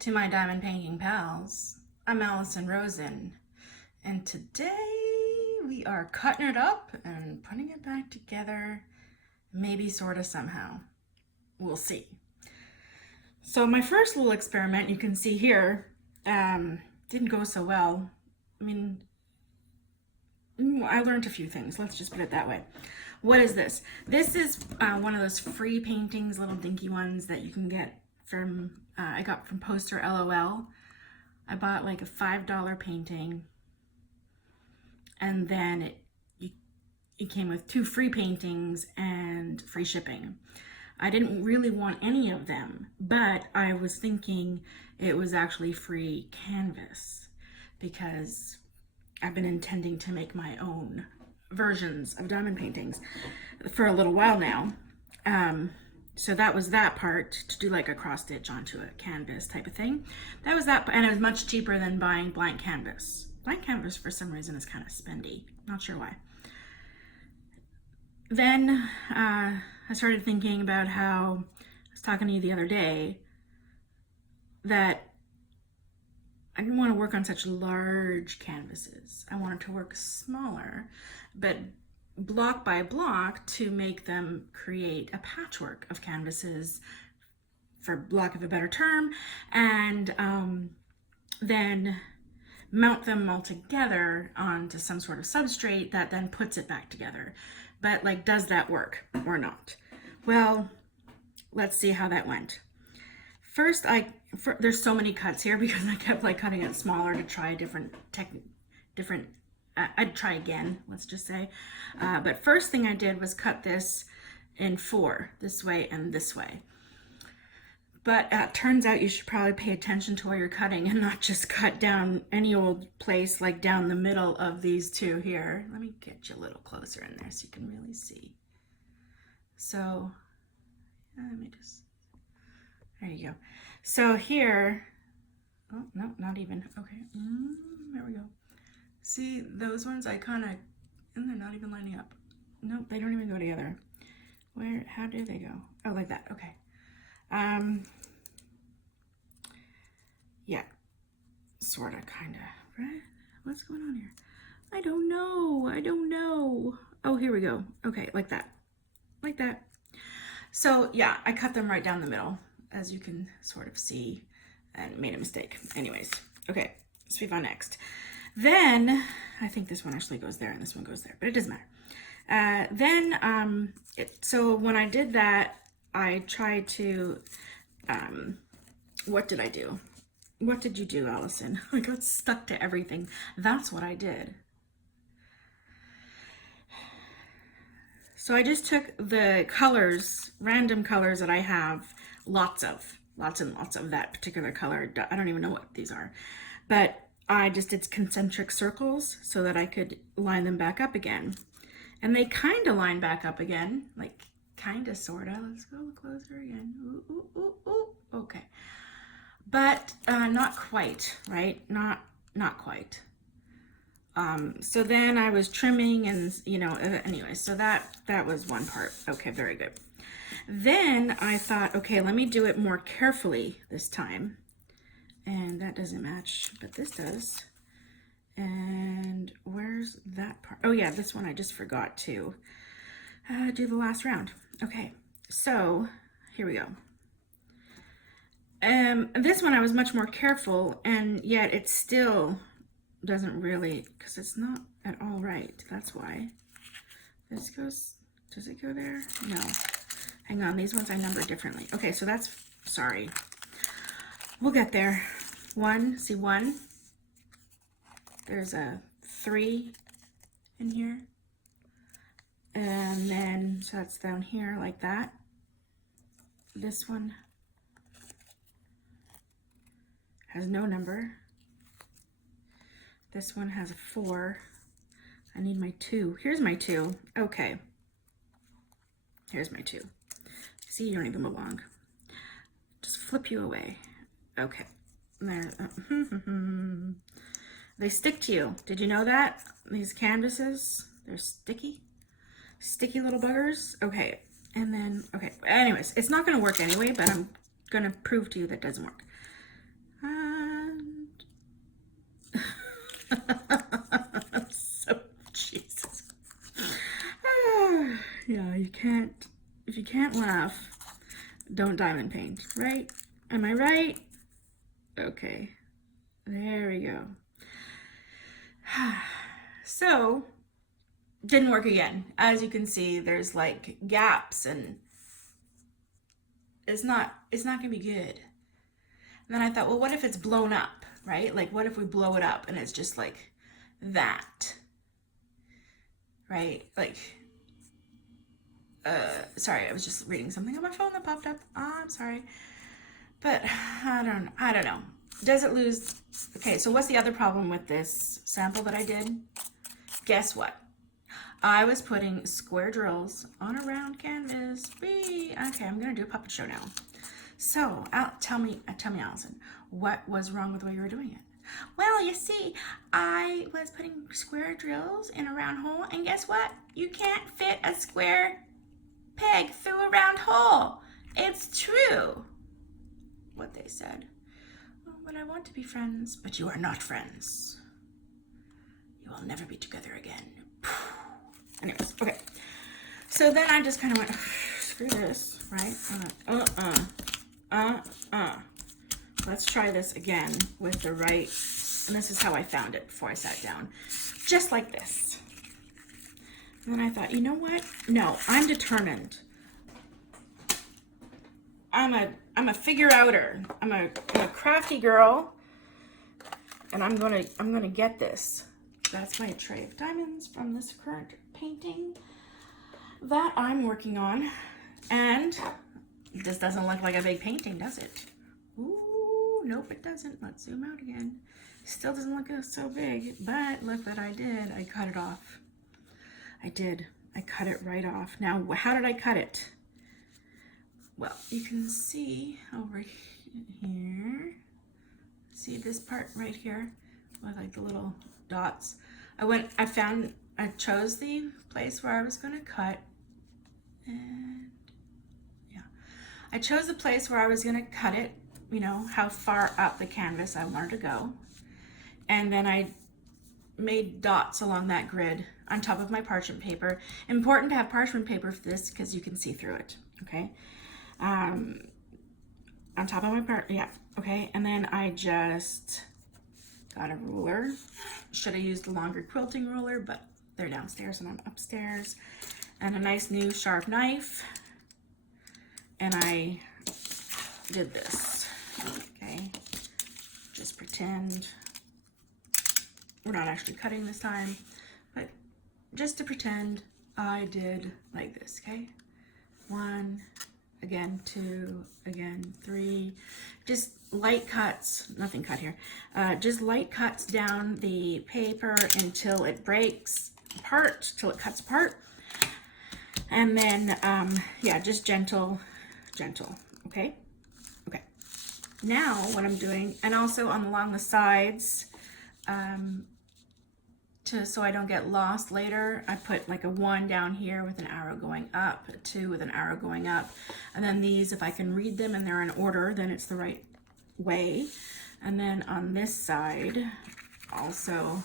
to my diamond painting pals. I'm Allison Rosen, and today we are cutting it up and putting it back together, maybe sort of somehow. We'll see. So my first little experiment, you can see here, didn't go so well. I mean, I learned a few things. Let's just put it that way. What is this? This is one of those free paintings, little dinky ones that you can get from, I got from Poster LOL. I bought like a $5 painting, and then it came with 2 free paintings and free shipping. I didn't really want any of them, but I was thinking it was actually free canvas because I've been intending to make my own versions of diamond paintings for a little while now. So that was that part, to do like a cross stitch onto a canvas type of thing. That was that, and it was much cheaper than buying blank canvas. Blank canvas for some reason is kind of spendy, not sure why. Then I started thinking about how I was talking to you the other day that I didn't want to work on such large canvases. I wanted to work smaller, but block by block, to make them create a patchwork of canvases, for lack of a better term, and then mount them all together onto some sort of substrate that then puts it back together. But like, does that work or not? Well, let's see how that went. First, there's so many cuts here because I kept like cutting it smaller to try different I'd try again, let's just say. But first thing I did was cut this in 4, this way and this way. But turns out you should probably pay attention to where you're cutting and not just cut down any old place, like down the middle of these 2 here. Let me get you a little closer in there so you can really see. So let me just, there you go. So here, oh no, not even, okay, there we go. See, those ones I kind of, and they're not even lining up. Nope, they don't even go together. Where, how do they go? Oh, like that, okay. Yeah, sort of, kind of, right? What's going on here? I don't know. Oh, here we go. Okay, like that, like that. So yeah, I cut them right down the middle, as you can sort of see, and made a mistake. Anyways, okay, let's move on next. Then, I think this one actually goes there and this one goes there, but it doesn't matter. So when I did that, I tried to, what did I do? What did you do, Allison? I got stuck to everything. That's what I did. So I just took the colors, random colors that I have, lots and lots of that particular color. I don't even know what these are, but I just did concentric circles so that I could line them back up again. And they kind of line back up again, like kind of, sort of. Let's go closer again. Ooh, ooh, ooh, ooh. Okay. But not quite, right? Not quite. So then I was trimming and, anyway, so that was one part. Okay, very good. Then I thought, okay, let me do it more carefully this time. And that doesn't match, but this does. And where's that part? Oh yeah, this one I just forgot to do the last round. Okay, so here we go. This one I was much more careful, and yet it still doesn't really, because it's not at all right. That's why. This goes, does it go there? No. Hang on, these ones I number differently. Okay, so that's, sorry. We'll get there. 1, see 1? There's a 3 in here. And then, so that's down here like that. This one has no number. This one has a 4. I need my 2. Here's my 2. Okay. Here's my 2. See, you don't even belong. Just flip you away. Okay. There. They stick to you. Did you know that? These canvases, they're sticky. Sticky little buggers. Okay. And then, okay. Anyways, it's not going to work anyway, but I'm going to prove to you that it doesn't work. So, Jesus. Yeah, you can't, if you can't laugh, don't diamond paint, right? Am I right? Okay, there we go. So, didn't work again. As you can see, there's like gaps and it's not gonna be good. And then I thought, well, what if it's blown up, right? Like, what if we blow it up and it's just like that, right? Like, sorry, I was just reading something on my phone that popped up. Oh, I'm sorry. But I don't know. Does it lose? Okay, so what's the other problem with this sample that I did? Guess what? I was putting square drills on a round canvas. Whee! Okay, I'm gonna do a puppet show now. So, tell me, Allison, what was wrong with the way you were doing it? Well, you see, I was putting square drills in a round hole, and guess what? You can't fit a square peg through a round hole. It's true. What they said. Oh, but I want to be friends. But you are not friends. You will never be together again. Anyways, okay. So then I just kind of went, screw this, right? Let's try this again with the right, and this is how I found it before I sat down. Just like this. And then I thought, you know what? No, I'm determined. I'm a figure outer. I'm a crafty girl, and I'm gonna get this. That's my tray of diamonds from this current painting that I'm working on. And this doesn't look like a big painting, does it? Ooh, nope, it doesn't. Let's zoom out again. Still doesn't look so big, but look what I did. I cut it off. I did. I cut it right off. Now, how did I cut it? Well, you can see over here. See this part right here with like the little dots. I chose the place where I was going to cut, and yeah, I chose the place where I was going to cut it, you know, how far up the canvas I wanted to go, and then I made dots along that grid on top of my parchment paper. Important to have parchment paper for this because you can see through it, okay? On top of my okay, and then I just got a ruler. Should have used a longer quilting ruler, but they're downstairs and I'm upstairs. And a nice new sharp knife. And I did this, okay? Just pretend we're not actually cutting this time, but just to pretend I did like this, okay? 1, again 2, again 3, just light cuts, nothing cut here, just light cuts down the paper until it breaks apart, till it cuts apart, and then yeah, just gentle, okay? Okay, now what I'm doing, and also along the sides, so I don't get lost later, I put like a 1 down here with an arrow going up, a 2 with an arrow going up, and then these, if I can read them and they're in order, then it's the right way. And then on this side also,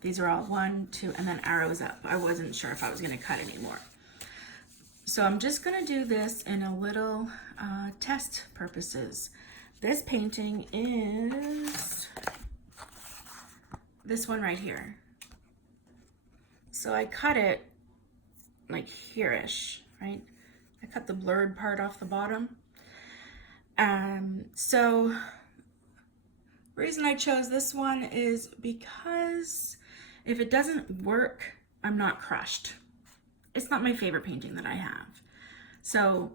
these are all 1, 2, and then arrows up. I wasn't sure if I was going to cut anymore. So I'm just going to do this in a little test purposes. This painting is this one right here. So I cut it like here-ish, right? I cut the blurred part off the bottom. So reason I chose this one is because if it doesn't work, I'm not crushed. It's not my favorite painting that I have. So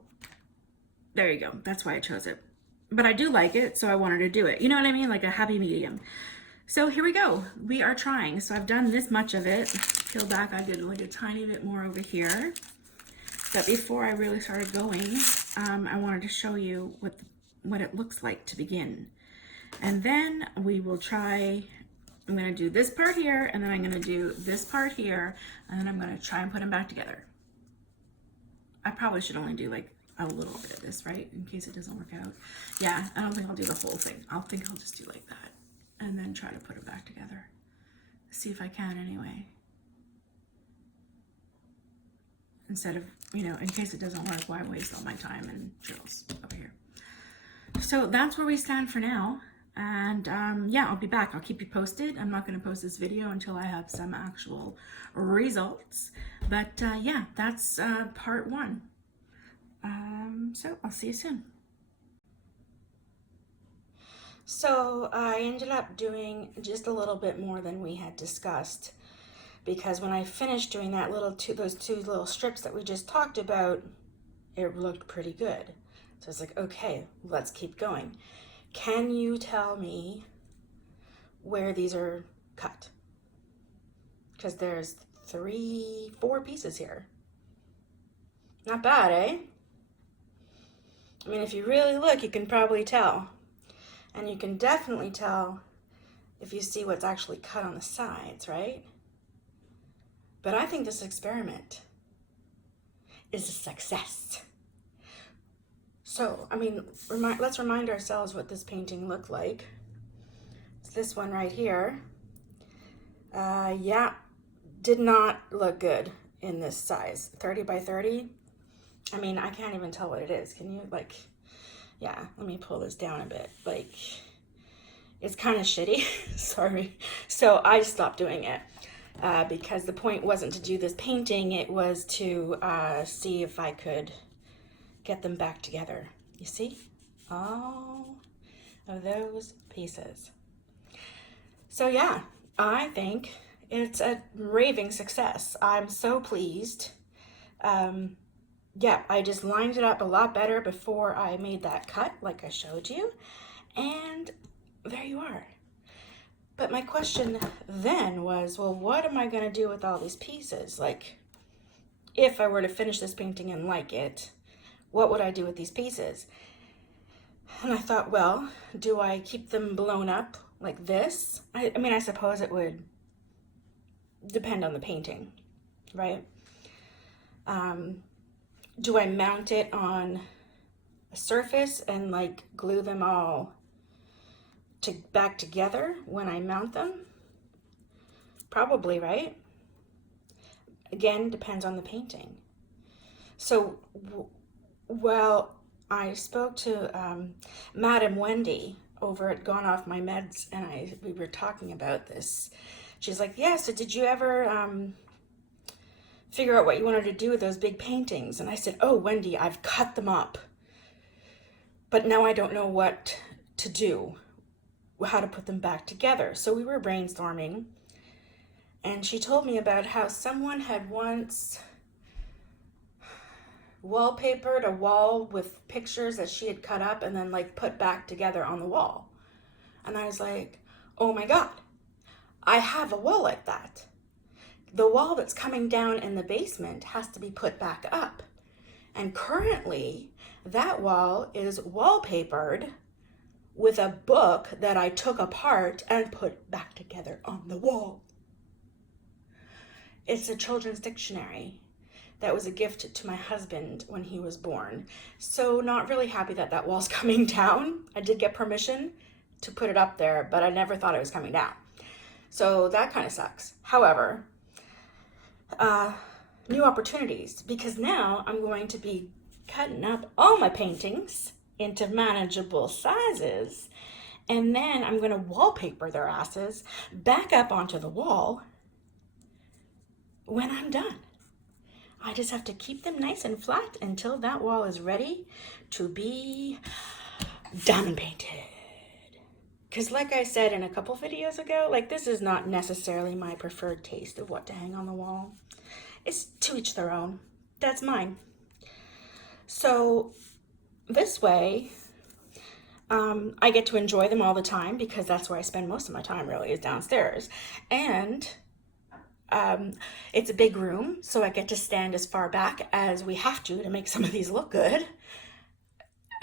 there you go. That's why I chose it. But I do like it, so I wanted to do it. You know what I mean? Like a happy medium. So here we go. We are trying. So I've done this much of it. Peel back, I did like a tiny bit more over here. But before I really started going, I wanted to show you what it looks like to begin. And then we will try, I'm going to do this part here, and then I'm going to do this part here, and then I'm going to try and put them back together. I probably should only do like a little bit of this, right? In case it doesn't work out. Yeah, I don't think I'll do the whole thing. I'll just do like that, and then try to put it back together. See if I can anyway. Instead of, in case it doesn't work, why waste all my time and drills over here? So that's where we stand for now. And yeah, I'll be back. I'll keep you posted. I'm not going to post this video until I have some actual results. But yeah, that's part 1. So I'll see you soon. So I ended up doing just a little bit more than we had discussed, because when I finished doing that those two little strips that we just talked about, it looked pretty good. So I was like, okay, let's keep going. Can you tell me where these are cut? Because there's 4 pieces here. Not bad, eh? I mean, if you really look, you can probably tell. And you can definitely tell if you see what's actually cut on the sides, right? But I think this experiment is a success. So, I mean, let's remind ourselves what this painting looked like. It's this one right here. Yeah, did not look good in this size. 30 by 30. I mean, I can't even tell what it is. Can you, like, yeah, let me pull this down a bit. Like, it's kind of shitty. Sorry. So I stopped doing it because the point wasn't to do this painting. It was to see if I could get them back together. You see? All of those pieces. So yeah, I think it's a raving success. I'm so pleased. Yeah, I just lined it up a lot better before I made that cut, like I showed you. And there you are. But my question then was, well, what am I going to do with all these pieces? Like, if I were to finish this painting and like it, what would I do with these pieces? And I thought, well, do I keep them blown up like this? I mean, I suppose it would depend on the painting, right? Do I mount it on a surface and like glue them all back together when I mount them? Probably, right? Again, depends on the painting. So, well, I spoke to Madam Wendy over at Gone Off My Meds, and we were talking about this. She's like, yeah, so did you ever figure out what you wanted to do with those big paintings? And I said, oh, Wendy, I've cut them up. But now I don't know what to do, how to put them back together. So we were brainstorming, and she told me about how someone had once wallpapered a wall with pictures that she had cut up and then like put back together on the wall. And I was like, oh my God, I have a wall like that. The wall that's coming down in the basement has to be put back up. And currently, that wall is wallpapered with a book that I took apart and put back together on the wall. It's a children's dictionary that was a gift to my husband when he was born. So not really happy that that wall's coming down. I did get permission to put it up there, but I never thought it was coming down. So that kind of sucks. However, new opportunities, because now I'm going to be cutting up all my paintings into manageable sizes, and then I'm going to wallpaper their asses back up onto the wall when I'm done. I just have to keep them nice and flat until that wall is ready to be diamond painted. Because like I said in a couple videos ago, like, this is not necessarily my preferred taste of what to hang on the wall. It's to each their own. That's mine. So this way, I get to enjoy them all the time, because that's where I spend most of my time, really, is downstairs. And it's a big room, so I get to stand as far back as we have to make some of these look good.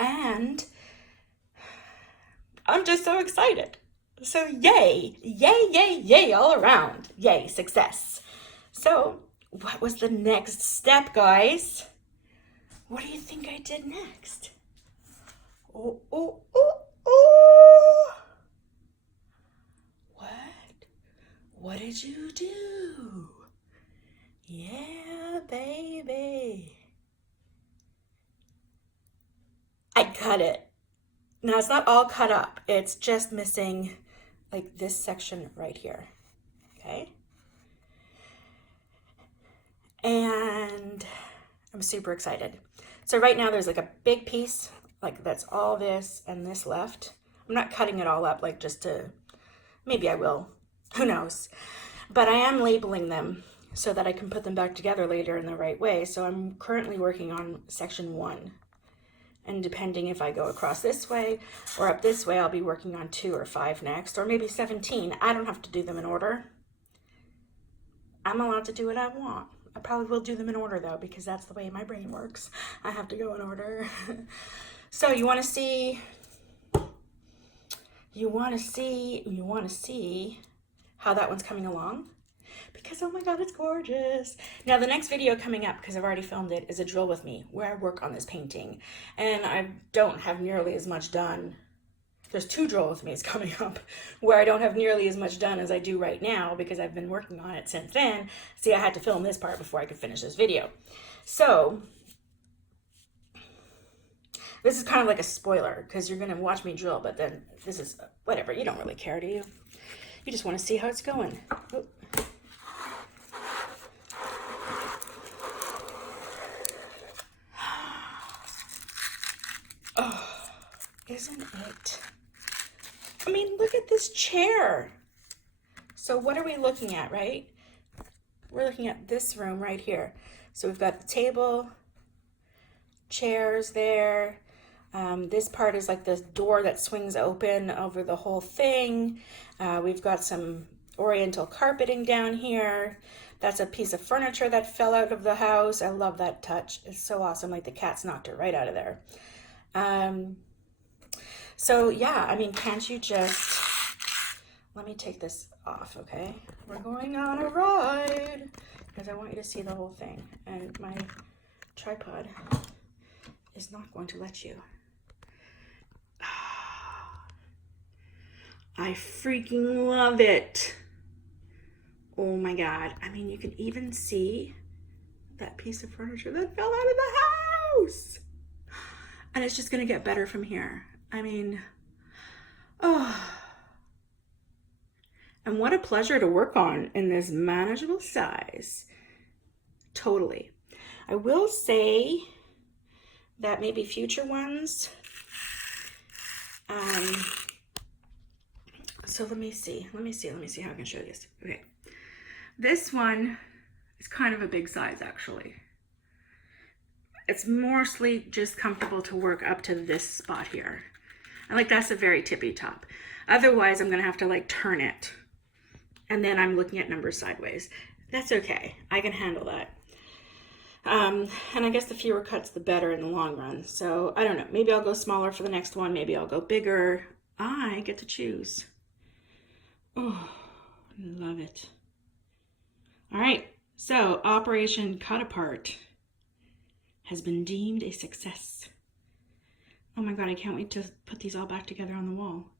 And I'm just so excited. So yay, yay, yay, yay all around. Yay, success. So what was the next step, guys? What do you think I did next? Oh, oh, oh, oh. What did Yeah, baby. I cut it. Now it's not all cut up. It's just missing like this section right here. Okay. And I'm super excited. So right now there's like a big piece, like that's all this and this left. I'm not cutting it all up like just to, maybe I will, who knows. But I am labeling them so that I can put them back together later in the right way. So I'm currently working on section 1. And depending if I go across this way or up this way, I'll be working on 2 or 5 next, or maybe 17. I don't have to do them in order. I'm allowed to do what I want. I probably will do them in order though, because that's the way my brain works. I have to go in order. So you want to see how that one's coming along? Because oh my god, it's gorgeous. Now the next video coming up, because I've already filmed it, is a drill with me where I work on this painting. And I don't have nearly as much done. There's 2 drill with me's coming up where I don't have nearly as much done as I do right now because I've been working on it since then. See, I had to film this part before I could finish this video. So this is kind of like a spoiler because you're going to watch me drill, but then this is whatever. You don't really care, do you? You just want to see how it's going. Oh. Oh, isn't it? I mean, look at this chair. So what are we looking at, right? We're looking at this room right here. So we've got the table, chairs there. This part is like this door that swings open over the whole thing. We've got some oriental carpeting down here. That's a piece of furniture that fell out of the house. I love that touch. It's so awesome. Like the cat's knocked it right out of there. So yeah, I mean, can't you just, let me take this off, okay? We're going on a ride because I want you to see the whole thing. And my tripod is not going to let you. I freaking love it. Oh my God. I mean, you can even see that piece of furniture that fell out of the house. And it's just going to get better from here. I mean, oh. And what a pleasure to work on in this manageable size. Totally. I will say that maybe future ones, so let me see how I can show this. Okay. This one is kind of a big size actually. It's mostly just comfortable to work up to this spot here. And like that's a very tippy top. Otherwise I'm gonna have to like turn it. And then I'm looking at numbers sideways. That's okay, I can handle that. And I guess the fewer cuts the better in the long run. So I don't know, maybe I'll go smaller for the next one, maybe I'll go bigger. I get to choose. Oh, love it. All right, so Operation Cut Apart has been deemed a success. Oh my God, I can't wait to put these all back together on the wall.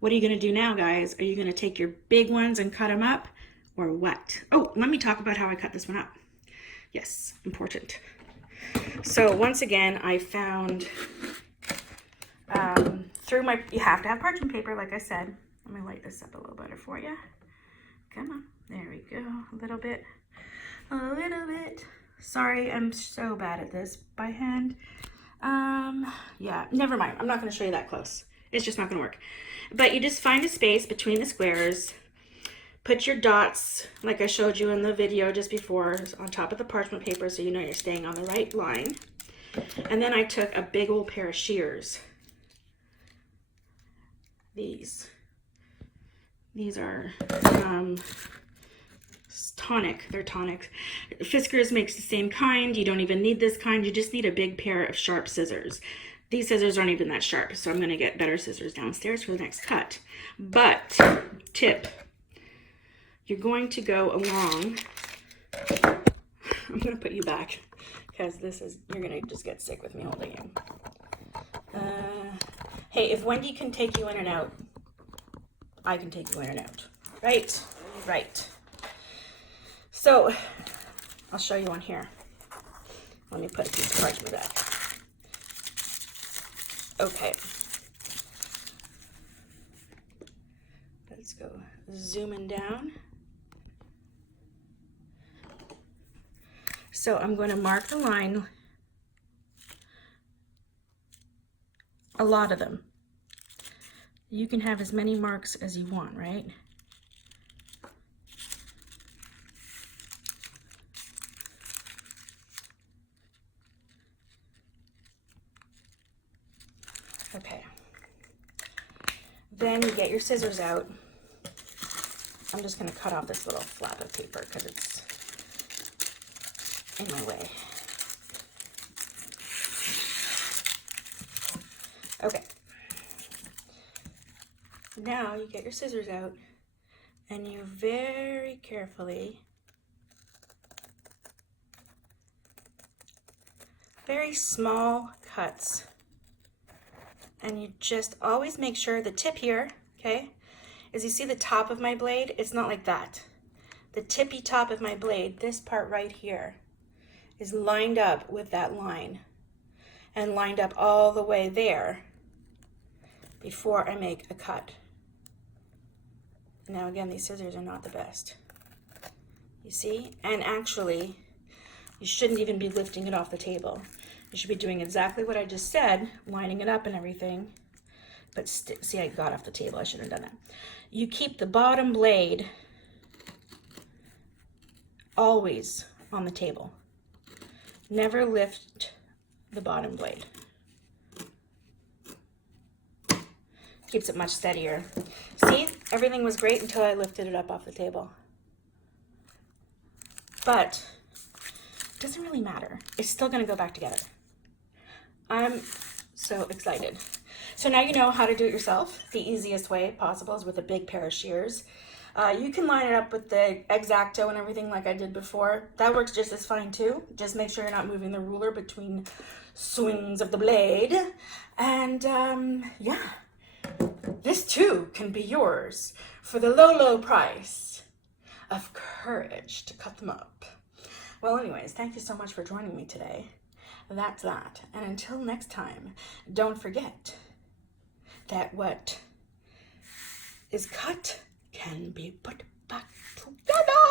What are you gonna do now, guys? Are you gonna take your big ones and cut them up or what? Oh, let me talk about how I cut this one up. Yes, important. So once again, I found through my, you have to have parchment paper, like I said. Let me light this up a little better for you. Come on, there we go, a little bit. Sorry, I'm so bad at this by hand. Yeah, never mind. I'm not going to show you that close. It's just not going to work. But you just find a space between the squares. Put your dots, like I showed you in the video just before, on top of the parchment paper so you know you're staying on the right line. And then I took a big old pair of shears. These are tonic. They're tonic. Fiskars makes the same kind. You don't even need this kind. You just need a big pair of sharp scissors. These scissors aren't even that sharp, so I'm going to get better scissors downstairs for the next cut. But, tip, you're going to go along. I'm going to put you back because you're going to just get sick with me holding you. Hey, if Wendy can take you in and out, I can take you in and out. Right? Right. So I'll show you on here. Let me put a piece of parchment back. Okay. Let's go zooming down. So I'm going to mark the line, a lot of them. You can have as many marks as you want, right? Okay. Then you get your scissors out. I'm just going to cut off this little flap of paper because it's in my way. Okay. Now you get your scissors out and you very carefully, very small cuts, and you just always make sure the tip here, okay, is you see the top of my blade, it's not like that. The tippy top of my blade, this part right here, is lined up with that line and lined up all the way there before I make a cut. Now again, these scissors are not the best. You see? And actually, you shouldn't even be lifting it off the table. You should be doing exactly what I just said, lining it up and everything. But see, I got off the table. I shouldn't have done that. You keep the bottom blade always on the table. Never lift the bottom blade. Keeps it much steadier. See, everything was great until I lifted it up off the table. But it doesn't really matter. It's still gonna go back together. I'm so excited. So now you know how to do it yourself. The easiest way possible is with a big pair of shears. You can line it up with the X-Acto and everything like I did before. That works just as fine too. Just make sure you're not moving the ruler between swings of the blade. And yeah, this too can be yours for the low, low price of courage to cut them up. Well, anyways, thank you so much for joining me today. That's that. And until next time, don't forget that what is cut can be put back together.